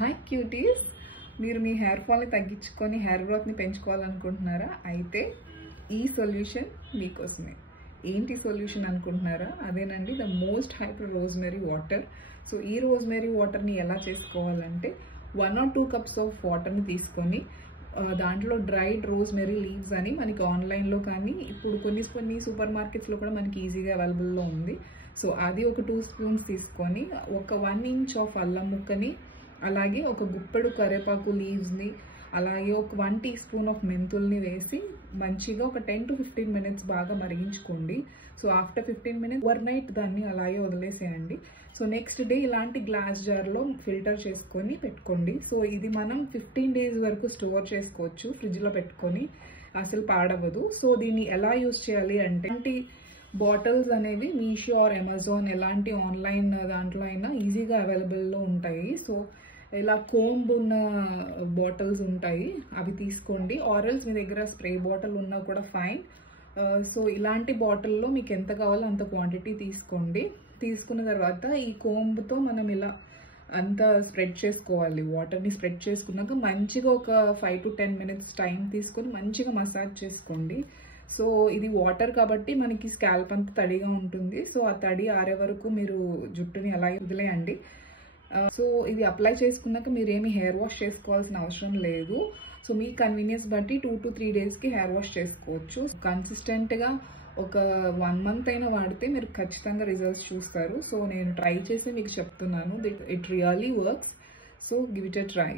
Hi cuties, మీరు మీ hair ఫాల్ని తగ్గించుకొని hair గ్రోత్ని పెంచుకోవాలనుకుంటున్నారా? అయితే ఈ సొల్యూషన్ మీకోసమే. ఏంటి సొల్యూషన్ అనుకుంటున్నారా? అదేనండి, the most hyper rosemary water. So ఈ రోజ్మెరీ వాటర్ని ఎలా చేసుకోవాలంటే 1 or 2 cups ఆఫ్ వాటర్ని తీసుకొని దాంట్లో డ్రైడ్ రోజ్మెరీ లీవ్స్ అని మనకి ఆన్లైన్లో కానీ ఇప్పుడు కొన్ని సూపర్ మార్కెట్స్లో కూడా మనకి ఈజీగా అవైలబుల్లో ఉంది. సో అది ఒక 2 spoons తీసుకొని ఒక 1 inch ఆఫ్ అల్లం ముక్కని, అలాగే ఒక గుప్పెడు కరివేపాకు లీవ్స్ని, అలాగే ఒక 1 teaspoon ఆఫ్ మెంతుల్ని వేసి మంచిగా ఒక 10 to 15 minutes బాగా మరిగించుకోండి. So after 15 minutes overnight దాన్ని అలాగే వదిలేసేయండి. సో నెక్స్ట్ డే ఇలాంటి గ్లాస్ జార్లో ఫిల్టర్ చేసుకొని పెట్టుకోండి. సో ఇది మనం 15 days వరకు స్టోర్ చేసుకోవచ్చు ఫ్రిడ్జ్లో పెట్టుకొని, అసలు పాడవదు. సో దీన్ని ఎలా యూస్ చేయాలి అంటే, బాటిల్స్ అనేవి మీషో ఆర్ అమెజాన్ ఎలాంటి ఆన్లైన్ దాంట్లో అయినా ఈజీగా అవైలబుల్లో ఉంటాయి. సో ఇలా కోంబ్ ఉన్న బాటిల్స్ ఉంటాయి, అవి తీసుకోండి. ఆరల్స్ మీ దగ్గర స్ప్రే బాటిల్ ఉన్నా కూడా ఫైన్. సో ఇలాంటి బాటిల్లో మీకు ఎంత కావాలో అంత క్వాంటిటీ తీసుకోండి. తీసుకున్న తర్వాత ఈ కోంబ్తో మనం ఇలా అంతా స్ప్రెడ్ చేసుకోవాలి. వాటర్ని స్ప్రెడ్ చేసుకున్నాక మంచిగా ఒక 5 to 10 minutes టైం తీసుకొని మంచిగా మసాజ్ చేసుకోండి. సో ఇది వాటర్ కాబట్టి మనకి స్కాల్ప్ అంతా తడిగా ఉంటుంది. సో ఆ తడి ఆరే వరకు మీరు జుట్టుని అలాగే వదిలేయండి. సో ఇది అప్లై చేసుకున్నాక మీరేమి హెయిర్ వాష్ చేసుకోవాల్సిన అవసరం లేదు. సో మీ కన్వీనియన్స్ బట్టి 2 to 3 daysకి హెయిర్ వాష్ చేసుకోవచ్చు. కన్సిస్టెంట్గా ఒక 1 month అయినా వాడితే మీరు ఖచ్చితంగా రిజల్ట్స్ చూస్తారు. సో నేను ట్రై చేసి మీకు చెప్తున్నాను, it really works. So give it a try.